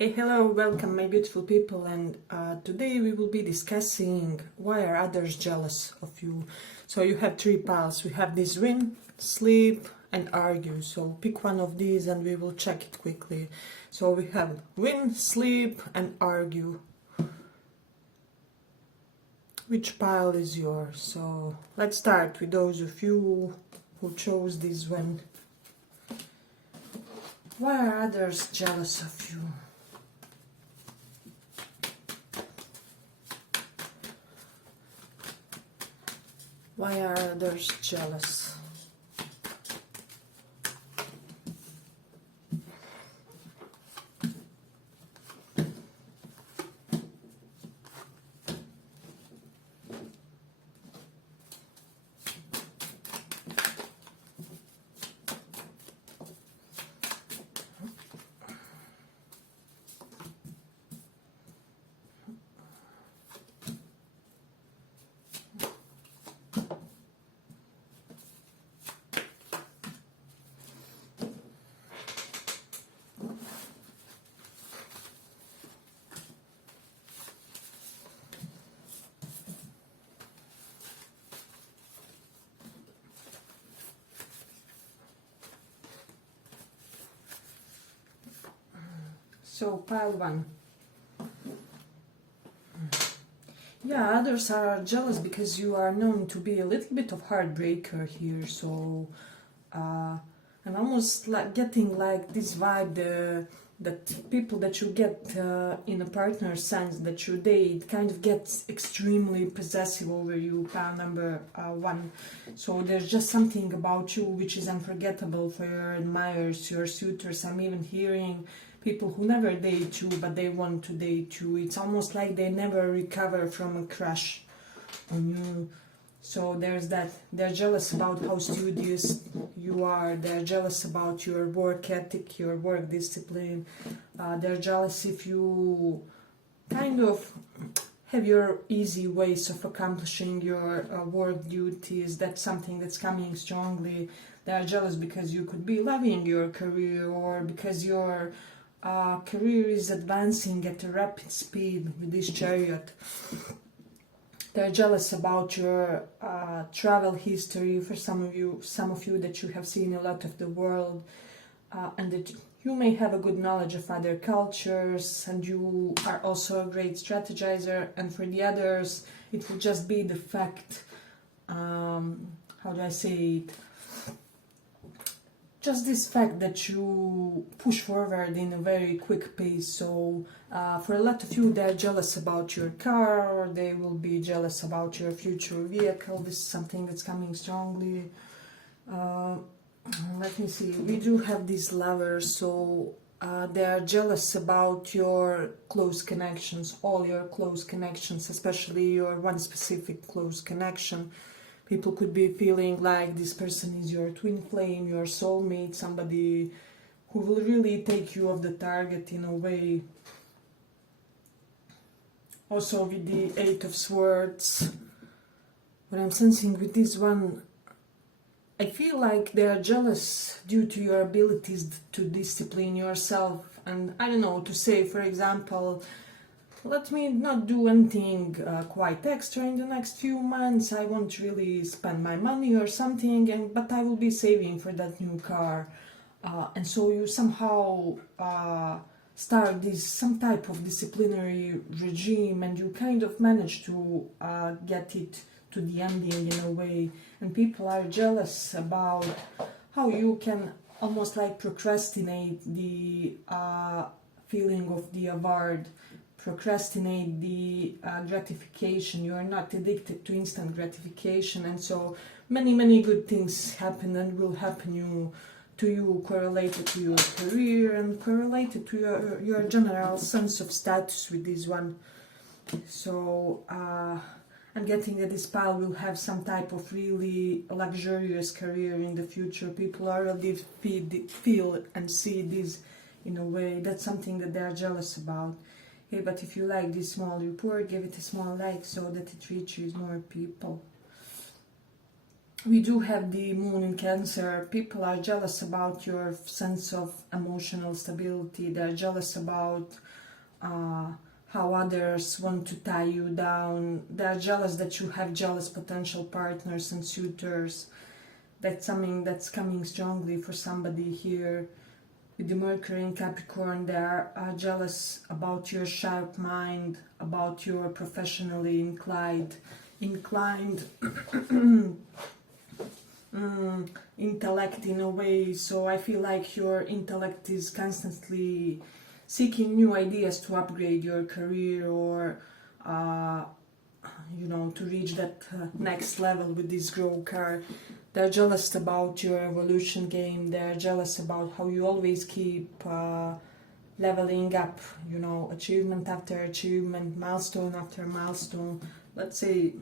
Hey, hello, welcome my beautiful people, and today we will be discussing why are others jealous of you. So you have three piles. We have this win, sleep and argue. So pick one of these and we will check it quickly. So we have win, sleep and argue. Which pile is yours? So let's start with those of you who chose this win. Why are others jealous of you? Why are others jealous? So pile one. Yeah, others are jealous because you are known to be a little bit of heartbreaker here. So I'm almost like getting like this vibe that people that you get in a partner sense that you date kind of gets extremely possessive over you. Pile number one. So there's just something about you which is unforgettable for your admirers, your suitors. I'm even hearing people who never date you but they want to date you. It's almost like they never recover from a crush on you. So there's that. They're jealous about how studious you are. They're jealous about your work ethic, your work discipline. They're jealous if you kind of have your easy ways of accomplishing your work duties. That's something that's coming strongly. They're jealous because you could be loving your career, or because your career is advancing at a rapid speed with this chariot. They're jealous about your travel history. For some of you that you have seen a lot of the world, and that you may have a good knowledge of other cultures, and you are also a great strategizer. And for the others, it will just be the fact, how do I say it? Just this fact that you push forward in a very quick pace. So for a lot of you, they're jealous about your car, or they will be jealous about your future vehicle. This is something that's coming strongly. Let me see. We do have these lovers, so they are jealous about your close connections, all your close connections, especially your one specific close connection. People could be feeling like this person is your twin flame, your soulmate, somebody who will really take you off the target in a way. Also with the Eight of Swords, what I'm sensing with this one, I feel like they are jealous due to your abilities to discipline yourself. And I don't know, to say, for example, let me not do anything quite extra in the next few months. I won't really spend my money or something, but I will be saving for that new car. And so you somehow start some type of disciplinary regime, and you kind of manage to get it to the ending in a way. And people are jealous about how you can almost like procrastinate the feeling of the award, procrastinate the gratification. You are not addicted to instant gratification, and so many good things happen and will happen to you correlated to your career and correlated to your general sense of status with this one. So I'm getting that this pile will have some type of really luxurious career in the future. People already feel and see this in a way. That's something that they are jealous about. Hey, but if you like this small report, give it a small like so that it reaches more people. we do have the moon in Cancer. People are jealous about your sense of emotional stability. They're jealous about how others want to tie you down. They're jealous that you have jealous potential partners and suitors. That's something that's coming strongly for somebody here. With the Mercury in Capricorn, they are jealous about your sharp mind, about your professionally inclined intellect in a way. So I feel like your intellect is constantly seeking new ideas to upgrade your career, or you know, to reach that next level with this grow card. They're jealous about your evolution game. They're jealous about how you always keep leveling up, you know, achievement after achievement, milestone after milestone. Let's say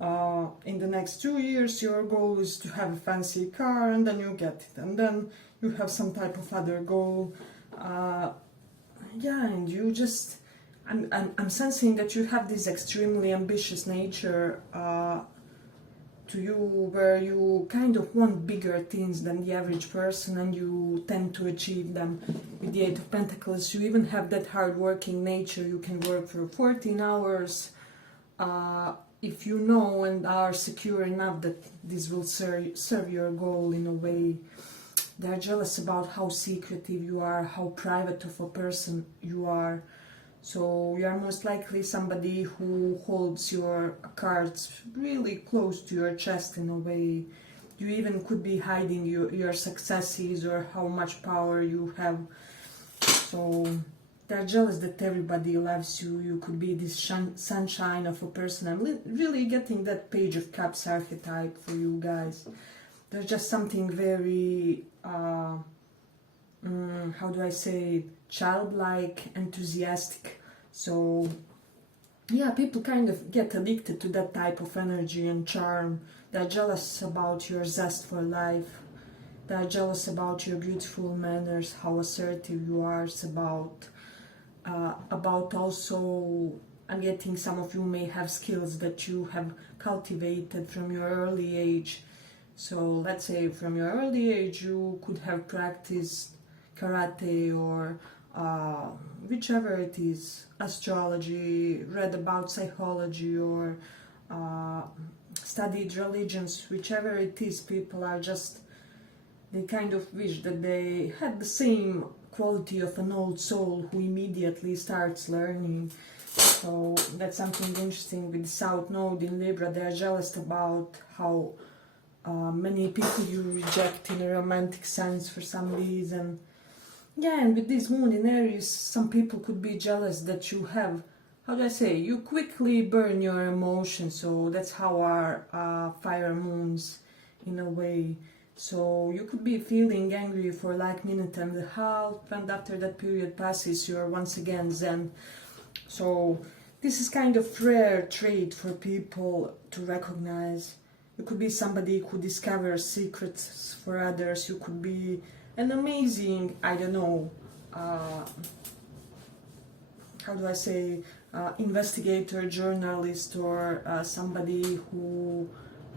in the next 2 years your goal is to have a fancy car, and then you get it, and then you have some type of other goal. Yeah, and you just, I'm sensing that you have this extremely ambitious nature to you, where you kind of want bigger things than the average person, and you tend to achieve them. With the Eight of Pentacles, you even have that hard-working nature. You can work for 14 hours if you know and are secure enough that this will serve your goal in a way. They're jealous about how secretive you are, how private of a person you are. So you are most likely somebody who holds your cards really close to your chest in a way. You even could be hiding your successes or how much power you have. So they're jealous that everybody loves you. You could be this sunshine of a person. I'm really getting that Page of Cups archetype for you guys. There's just something very, how do I say, childlike, enthusiastic. So yeah, people kind of get addicted to that type of energy and charm. They're jealous about your zest for life. They're jealous about your beautiful manners, how assertive you are, about also, I'm getting some of you may have skills that you have cultivated from your early age. So let's say from your early age you could have practiced karate or whichever it is, astrology, read about psychology, or studied religions, whichever it is. People are just, they kind of wish that they had the same quality of an old soul who immediately starts learning. So that's something interesting with the South Node in Libra. They're jealous about how many people you reject in a romantic sense for some reason. Yeah, and with this moon in Aries, some people could be jealous that you have, how do I say, you quickly burn your emotions. So that's how our fire moons in a way. So you could be feeling angry for like minute and a half, and after that period passes, you're once again zen. So this is kind of rare trait for people to recognize. You could be somebody who discovers secrets for others. You could be an amazing, I don't know, how do I say, investigator, journalist, or somebody who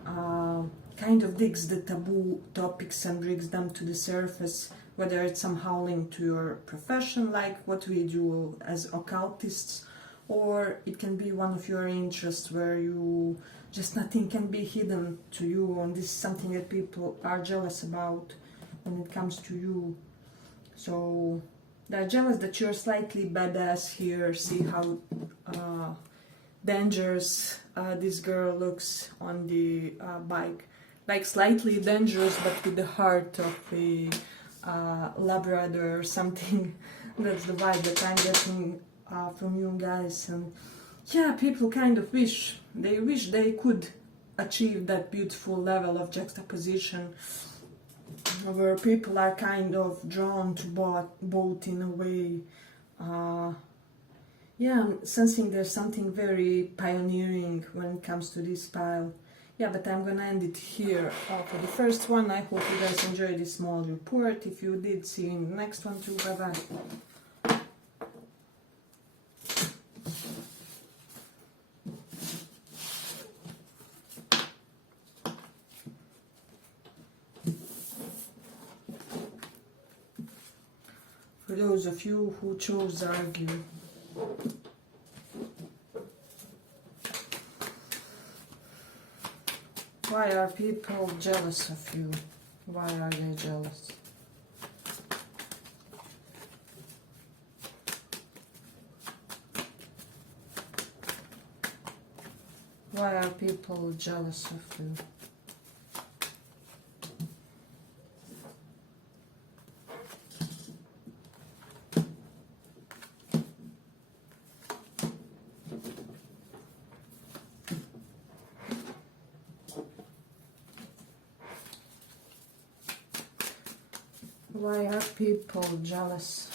kind of digs the taboo topics and brings them to the surface, whether it's somehow linked to your profession, like what we do as occultists, or it can be one of your interests where you just nothing can be hidden to you, and this is something that people are jealous about when it comes to you. So they're jealous that you're slightly badass here. See how dangerous this girl looks on the bike, like slightly dangerous but with the heart of a Labrador or something. That's the vibe that I'm getting from you guys. And yeah, people kind of wish they could achieve that beautiful level of juxtaposition where people are kind of drawn to both in a way. Yeah, I'm sensing there's something very pioneering when it comes to this pile. Yeah, but I'm gonna end it here for the first one. I hope you guys enjoyed this small report. If you did, see you in the next one too. Bye bye. those of you who chose argue. Why are people jealous of you? Why are they jealous? Why are people jealous of you? Why are people jealous?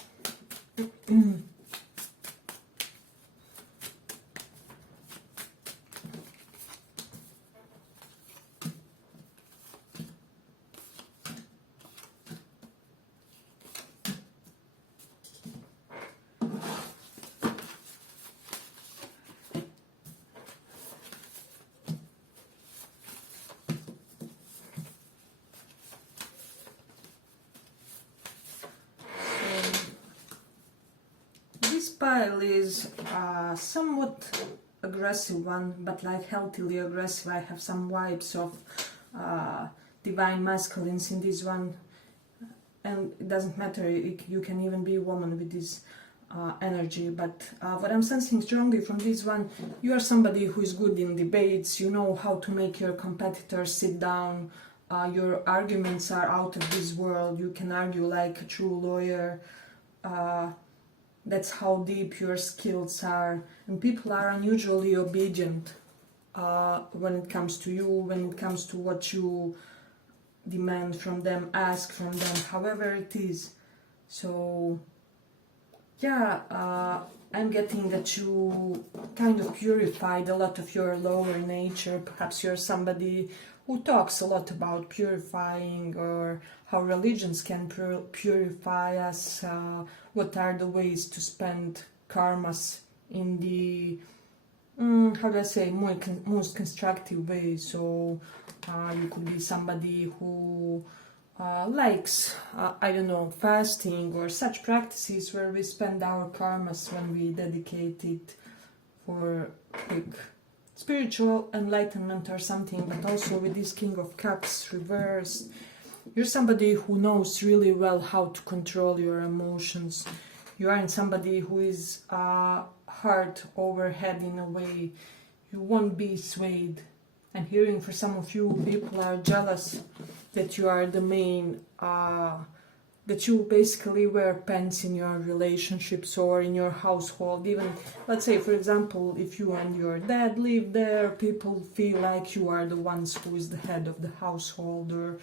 This pile is somewhat aggressive one, but like healthily aggressive. I have some vibes of divine masculines in this one, and it doesn't matter, you can even be a woman with this energy, but what I'm sensing strongly from this one, you are somebody who is good in debates, you know how to make your competitors sit down, your arguments are out of this world, you can argue like a true lawyer. That's how deep your skills are, and people are unusually obedient when it comes to you, when it comes to what you demand from them, ask from them, however it is. So yeah, I'm getting that you kind of purified a lot of your lower nature. Perhaps you're somebody who talks a lot about purifying, or how religions can purify us, what are the ways to spend karmas in the, how do I say, most constructive way. So you could be somebody who likes, I don't know, fasting or such practices where we spend our karmas when we dedicate it for quick spiritual enlightenment or something. But also with this King of Cups reversed, you're somebody who knows really well how to control your emotions. You aren't somebody who is heart over head in a way. You won't be swayed. I'm hearing for some of you, people are jealous that you are the main, that you basically wear pants in your relationships or in your household. Even, let's say, for example, if you and your dad live there, people feel like you are the ones who is the head of the household, or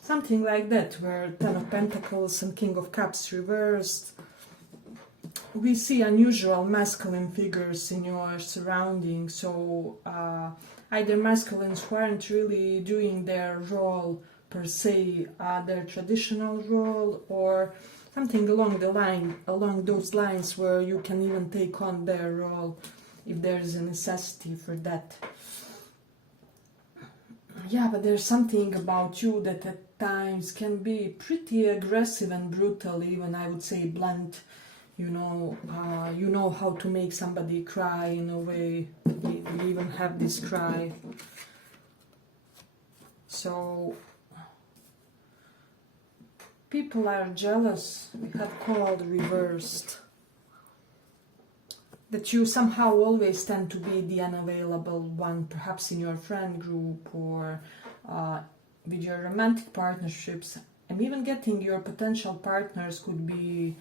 something like that, where Ten of Pentacles and King of Cups reversed. We see unusual masculine figures in your surroundings, so either masculines who aren't really doing their role per se, their traditional role, or something along those lines where you can even take on their role if there is a necessity for that. Yeah, but there's something about you that at times can be pretty aggressive and brutal, even I would say blunt. You know how to make somebody cry in a way that we even have this cry. So people are jealous. We have called reversed. That you somehow always tend to be the unavailable one, perhaps in your friend group or with your romantic partnerships. And even getting your potential partners could be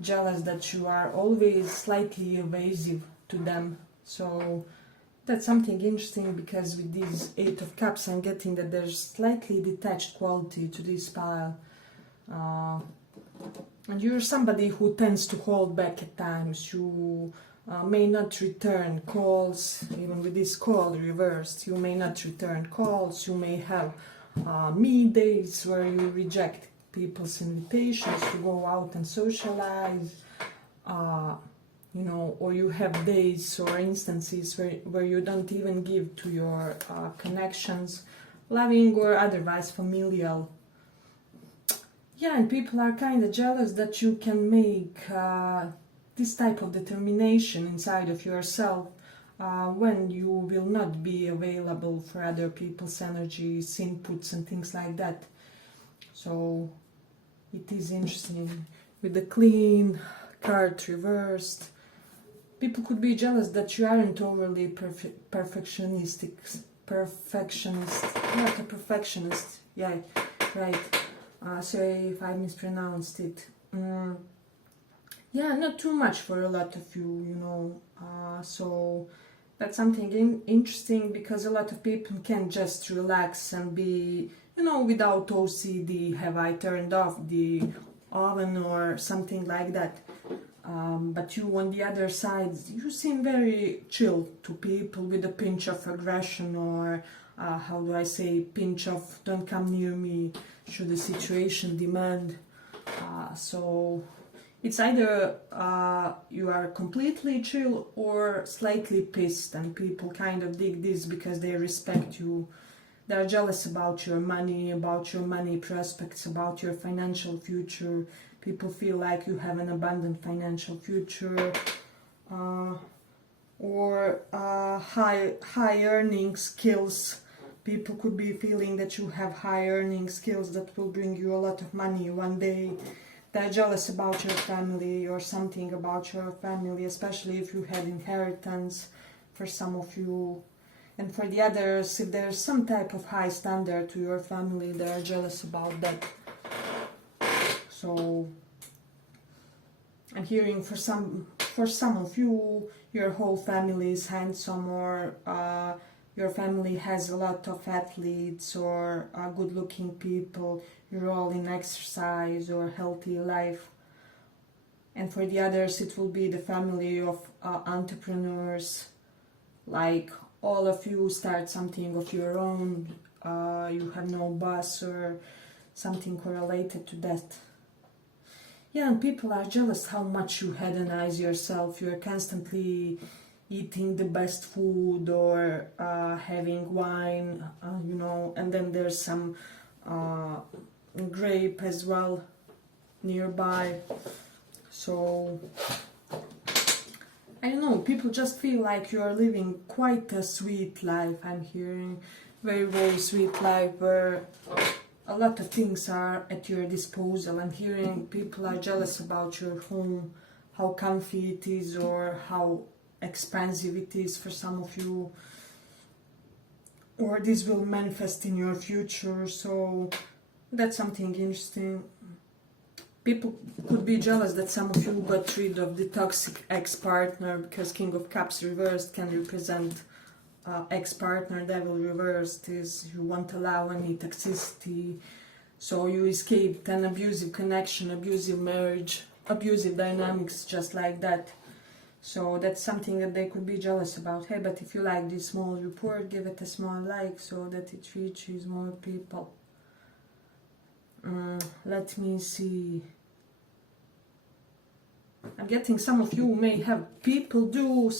jealous that you are always slightly evasive to them. So that's something interesting, because with this Eight of Cups I'm getting that there's slightly detached quality to this pile. And you're somebody who tends to hold back at times. You may not return calls, even with this call reversed. You may not return calls. You may have me days where you reject people's invitations to go out and socialize, or you have days or instances where you don't even give to your connections, loving or otherwise familial. Yeah, and people are kind of jealous that you can make this type of determination inside of yourself when you will not be available for other people's energies, inputs, and things like that. So it is interesting. With the clean card reversed, people could be jealous that you aren't overly perfectionist. Not a perfectionist. Yeah, right. Sorry if I mispronounced it. Yeah, not too much for a lot of you, you know. So that's something interesting, because a lot of people can just relax and be, you know, without OCD. Have I turned off the oven or something like that? But you, on the other side, you seem very chill to people, with a pinch of aggression, or how do I say, pinch of don't come near me should the situation demand. So it's either you are completely chill or slightly pissed, and people kind of dig this because they respect you. They're jealous about your money prospects, about your financial future. People feel like you have an abundant financial future, or high earning skills. People could be feeling that you have high earning skills that will bring you a lot of money one day. They're jealous about your family or something about your family, especially if you had inheritance for some of you. And for the others, if there's some type of high standard to your family, they're jealous about that. So I'm hearing for some of you, your whole family is handsome, or your family has a lot of athletes or good looking people. You're all in exercise or healthy life. And for the others, it will be the family of entrepreneurs, like all of you start something of your own, you have no boss or something correlated to that. Yeah, and people are jealous how much you hedonize yourself. You're constantly eating the best food or having wine, you know, and then there's some grape as well nearby. So I don't know, people just feel like you're living quite a sweet life. I'm hearing very, very sweet life where a lot of things are at your disposal. I'm hearing people are jealous about your home, how comfy it is or how expensive it is for some of you, or this will manifest in your future. So that's something interesting. People could be jealous that some of you got rid of the toxic ex-partner, because King of Cups reversed can represent ex-partner. Devil reversed is you won't allow any toxicity, so you escaped an abusive connection, abusive marriage, abusive dynamics, just like that. So that's something that they could be jealous about. Hey, but if you like this small report, give it a small like so that it reaches more people. Let me see. I'm getting some of you may have people do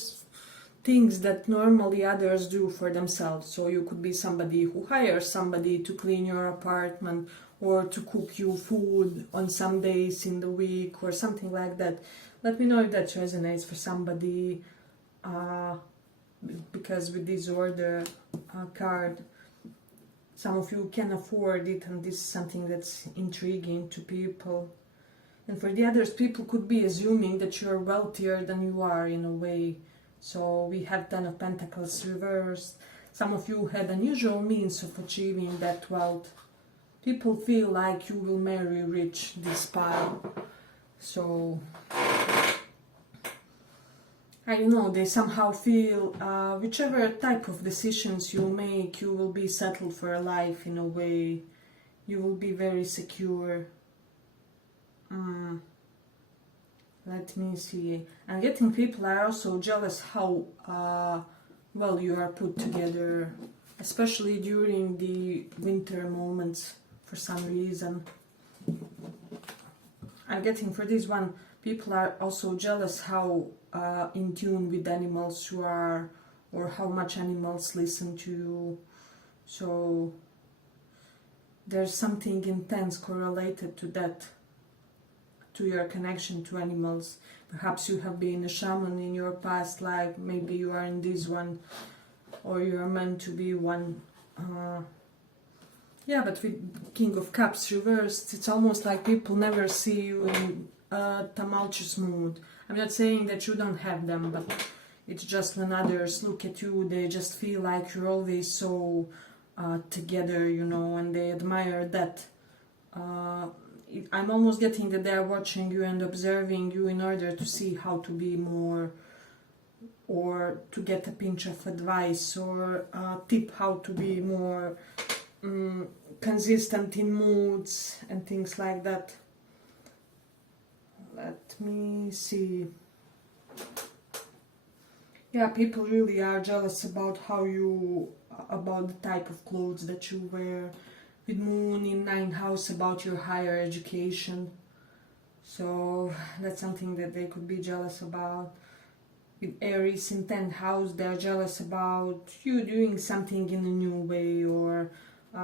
things that normally others do for themselves. So you could be somebody who hires somebody to clean your apartment or to cook you food on some days in the week or something like that. Let me know if that resonates for somebody, because with this order card, some of you can afford it, and this is something that's intriguing to people. And for the others, people could be assuming that you're wealthier than you are in a way. So we have Ten of Pentacles reversed. Some of you had unusual means of achieving that wealth. People feel like you will marry rich, this pile. So I don't know, they somehow feel whichever type of decisions you make, you will be settled for a life in a way. You will be very secure. Let me see. I'm getting people are also jealous how well you are put together, especially during the winter moments for some reason. I'm getting for this one, people are also jealous how in tune with animals you are, or how much animals listen to you. So there's something intense correlated to that, to your connection to animals. Perhaps you have been a shaman in your past life, maybe you are in this one, or you are meant to be one. Yeah, but with King of Cups reversed, it's almost like people never see you in a tumultuous mood. I'm not saying that you don't have them, but it's just when others look at you, they just feel like you're always so together, you know, and they admire that. I'm almost getting that they're watching you and observing you in order to see how to be more, or to get a pinch of advice or a tip how to be more consistent in moods and things like that. Let me see. Yeah, people really are jealous about about the type of clothes that you wear. With Moon in 9th house, about your higher education. So that's something that they could be jealous about. With Aries in 10th house, they're jealous about you doing something in a new way, or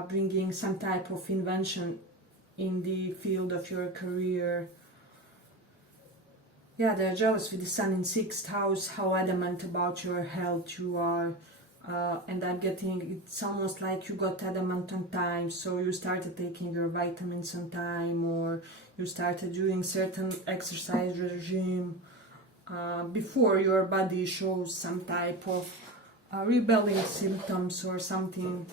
bringing some type of invention in the field of your career. Yeah, they're jealous with the Sun in 6th house, how adamant about your health you are. And I'm getting, it's almost like you got adamant on time, so you started taking your vitamins on time, or you started doing certain exercise regime before your body shows some type of rebelling symptoms or something.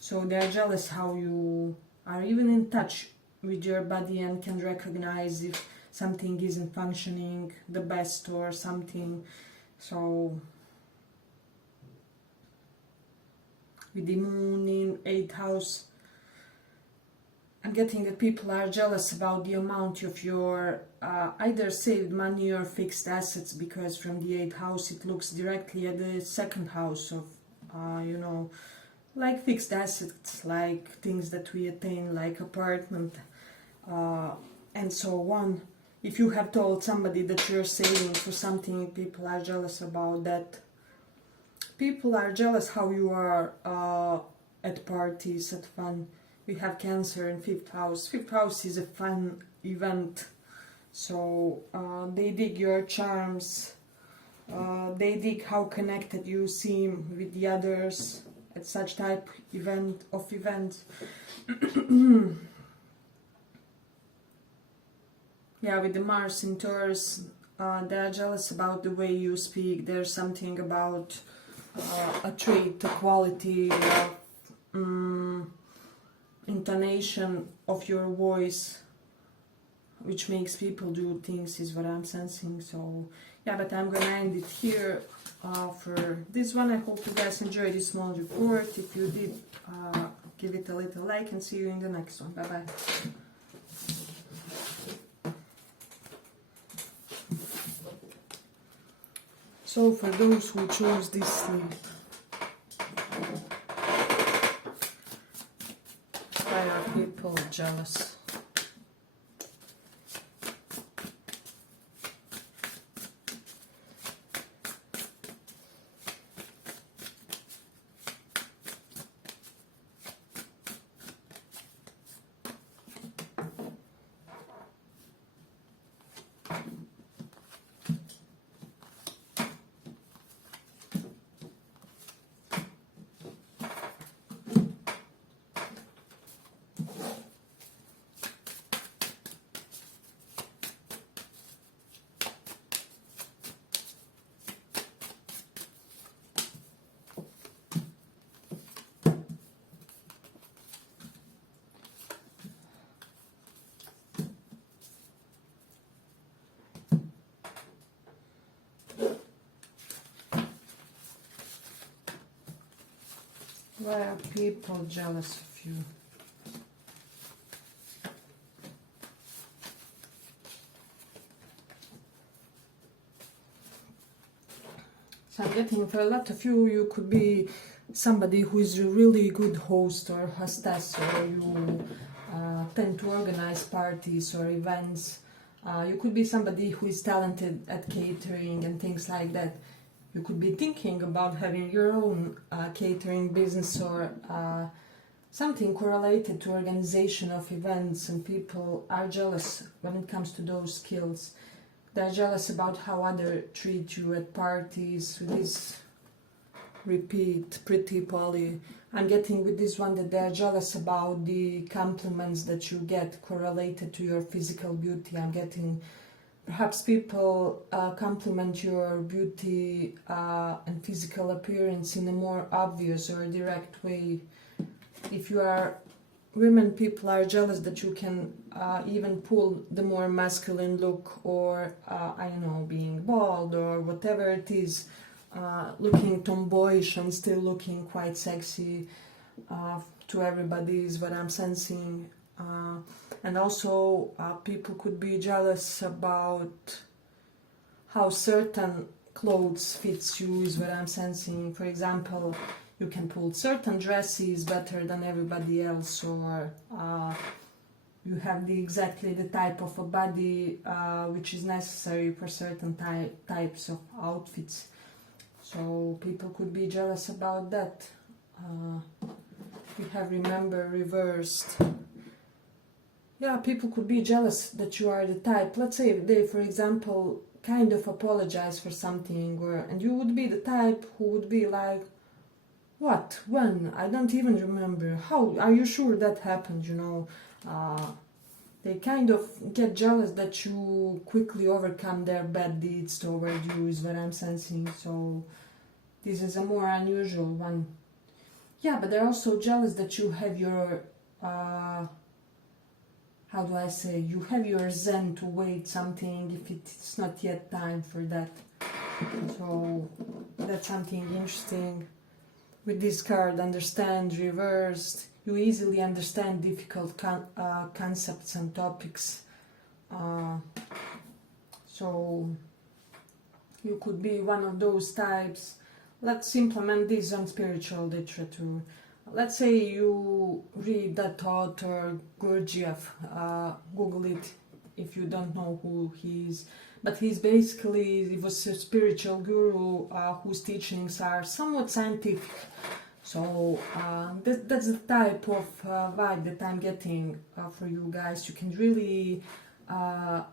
So they're jealous how you are even in touch with your body and can recognize if something isn't functioning the best or something. So with the Moon in 8th house, I'm getting that people are jealous about the amount of your either saved money or fixed assets, because from the 8th house it looks directly at the 2nd house of, you know, like fixed assets, like things that we attain, like apartment and so on. If you have told somebody that you're saving for something, people are jealous about that. People are jealous how you are at parties, at fun. We have Cancer in 5th house. 5th house is a fun event, so they dig your charms. They dig how connected you seem with the others at such type of events. Yeah, with the Mars in Taurus, they are jealous about the way you speak. There's something about a trait, a quality, intonation of your voice, which makes people do things, is what I'm sensing. So yeah, but I'm gonna end it here for this one. I hope you guys enjoyed this small report. If you did, give it a little like, and see you in the next one. Bye bye. So for those who chose this sleep, why are people jealous? Why are people jealous of you? So I'm getting, for a lot of you, you could be somebody who is a really good host or hostess, or you tend to organize parties or events. You could be somebody who is talented at catering and things like that. You could be thinking about having your own catering business, or something correlated to organization of events, and people are jealous when it comes to those skills. They're jealous about how others treat you at parties. With this repeat, pretty poly. I'm getting with this one that they're jealous about the compliments that you get correlated to your physical beauty. I'm getting perhaps people compliment your beauty and physical appearance in a more obvious or direct way. If you are women, people are jealous that you can even pull the more masculine look, or I don't know, being bald or whatever it is, looking tomboyish and still looking quite sexy to everybody is what I'm sensing. And also people could be jealous about how certain clothes fits you is what I'm sensing. For example, you can pull certain dresses better than everybody else, or you have exactly the type of a body which is necessary for certain types of outfits. So people could be jealous about that. We have, remember, reversed. Yeah, people could be jealous that you are the type. Let's say they, for example, kind of apologize for something, and you would be the type who would be like, what? When? I don't even remember. How? Are you sure that happened? You know, they kind of get jealous that you quickly overcome their bad deeds toward you is what I'm sensing. So this is a more unusual one. Yeah, but they're also jealous that you have your, how do I say, you have your zen to wait something if it's not yet time for that. So that's something interesting. With this card, understand, reversed, you easily understand difficult concepts and topics. So you could be one of those types. Let's implement this on spiritual literature. Let's say you read that author, Gurdjieff, Google it if you don't know who he is. But he was a spiritual guru whose teachings are somewhat scientific. So that's the type of vibe that I'm getting for you guys. You can really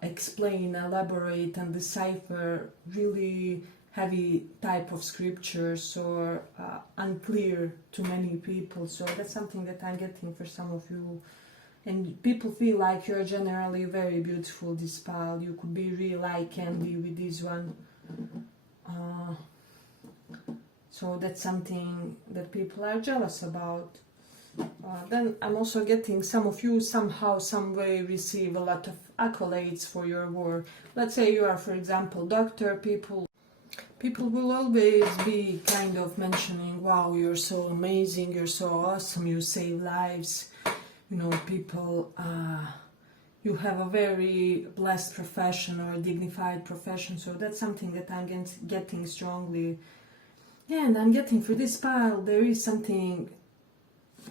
explain, elaborate, and decipher really heavy type of scriptures or unclear to many people. So that's something that I'm getting for some of you. And people feel like you're generally very beautiful, this pile. You could be real eye candy with this one. So that's something that people are jealous about. Then I'm also getting some of you somehow, some way receive a lot of accolades for your work. Let's say you are, for example, doctor. People will always be kind of mentioning, wow, you're so amazing, you're so awesome, you save lives. You know, people, you have a very blessed profession or a dignified profession, so that's something that I'm getting strongly. Yeah, and I'm getting for this pile, there is something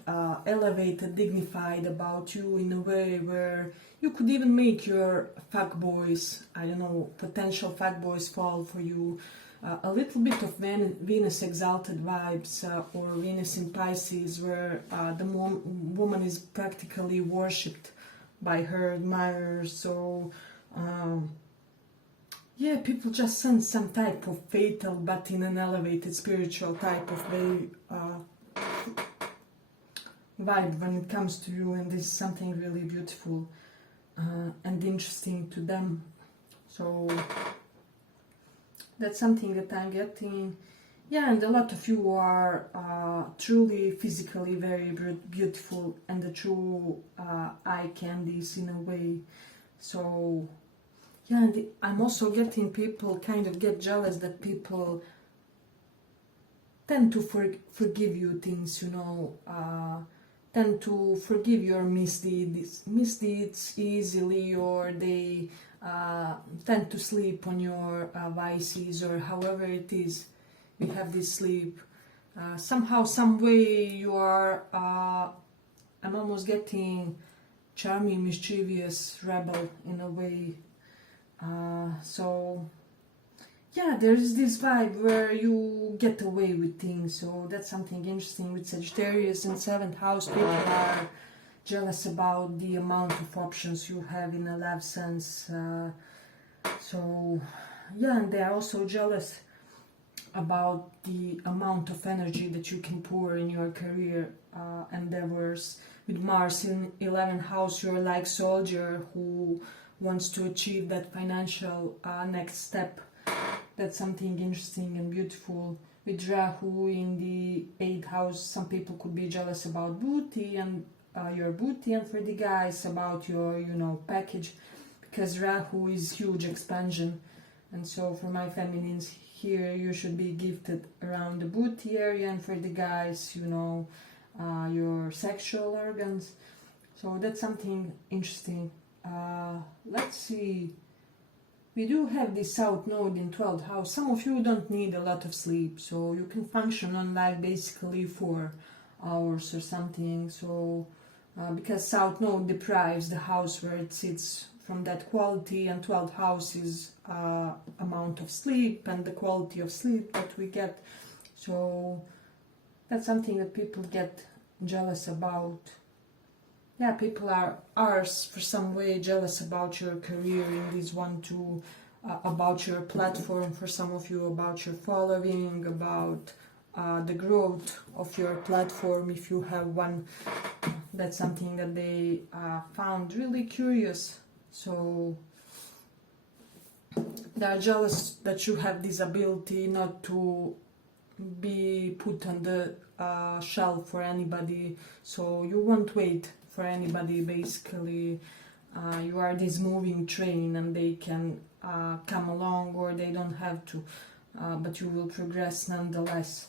elevated, dignified about you in a way where you could even make your fuckboys, I don't know, potential fuckboys fall for you. A little bit of Venus exalted vibes, or Venus in Pisces, where the woman is practically worshipped by her admirers. So yeah, people just sense some type of fatal, but in an elevated spiritual type of way, vibe when it comes to you, and this is something really beautiful and interesting to them. So that's something that I'm getting. Yeah, and a lot of you are truly physically very beautiful, and the true eye candies in a way. So yeah, and I'm also getting people kind of get jealous that people tend to forgive you things, you know, tend to forgive your misdeeds easily, or they tend to sleep on your vices, or however it is you have this sleep. Somehow, some way you are, I'm almost getting charming, mischievous rebel in a way. So yeah, there is this vibe where you get away with things, so that's something interesting with Sagittarius in 7th house. People are jealous about the amount of options you have in a love sense. So yeah, and they are also jealous about the amount of energy that you can pour in your career endeavors. With Mars in 11th house, you're like soldier who wants to achieve that financial next step. That's something interesting and beautiful. With Rahu in the 8th house, some people could be jealous about booty and your booty, and for the guys about your, you know, package, because Rahu is huge expansion. And so for my feminines here, you should be gifted around the booty area, and for the guys, you know, your sexual organs. So that's something interesting. Let's see. We do have the South Node in 12th house. Some of you don't need a lot of sleep, so you can function on like basically 4 hours or something. So because South Node deprives the house where it sits from that quality, and 12th house is amount of sleep and the quality of sleep that we get. So that's something that people get jealous about. Yeah, people are for some way jealous about your career in this 1-2, about your platform, for some of you, about your following, about the growth of your platform if you have one. That's something that they found really curious. So they are jealous that you have this ability not to be put on the shelf for anybody, so you won't wait for anybody. Basically, you are this moving train, and they can come along or they don't have to, but you will progress nonetheless.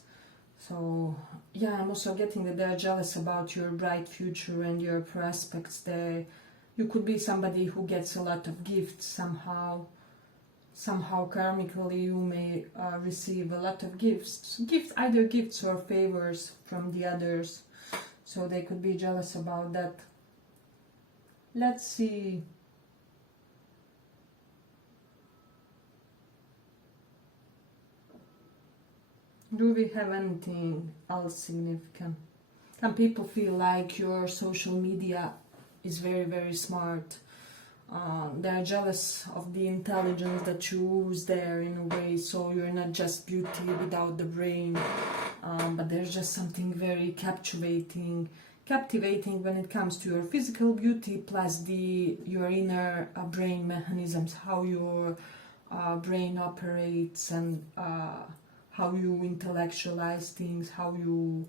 So yeah, I'm also getting that they're jealous about your bright future and your prospects. You could be somebody who gets a lot of gifts somehow karmically. You may receive a lot of gifts, either gifts or favors from the others, so they could be jealous about that. Let's see. Do we have anything else significant? Some people feel like your social media is very, very smart. They're jealous of the intelligence that you use there in a way, so you're not just beauty without the brain, but there's just something very captivating when it comes to your physical beauty, plus your inner brain mechanisms, how your brain operates, and how you intellectualize things, how you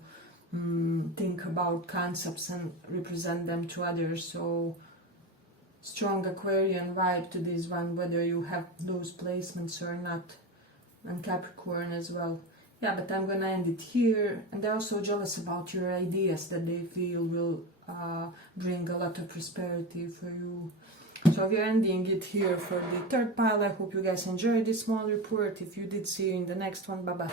think about concepts and represent them to others. So strong Aquarian vibe to this one, whether you have those placements or not, and Capricorn as well. Yeah, but I'm gonna end it here. And they're also jealous about your ideas that they feel will bring a lot of prosperity for you. So we're ending it here for the 3rd pile. I hope you guys enjoyed this small report. If you did, see you in the next one. Bye bye.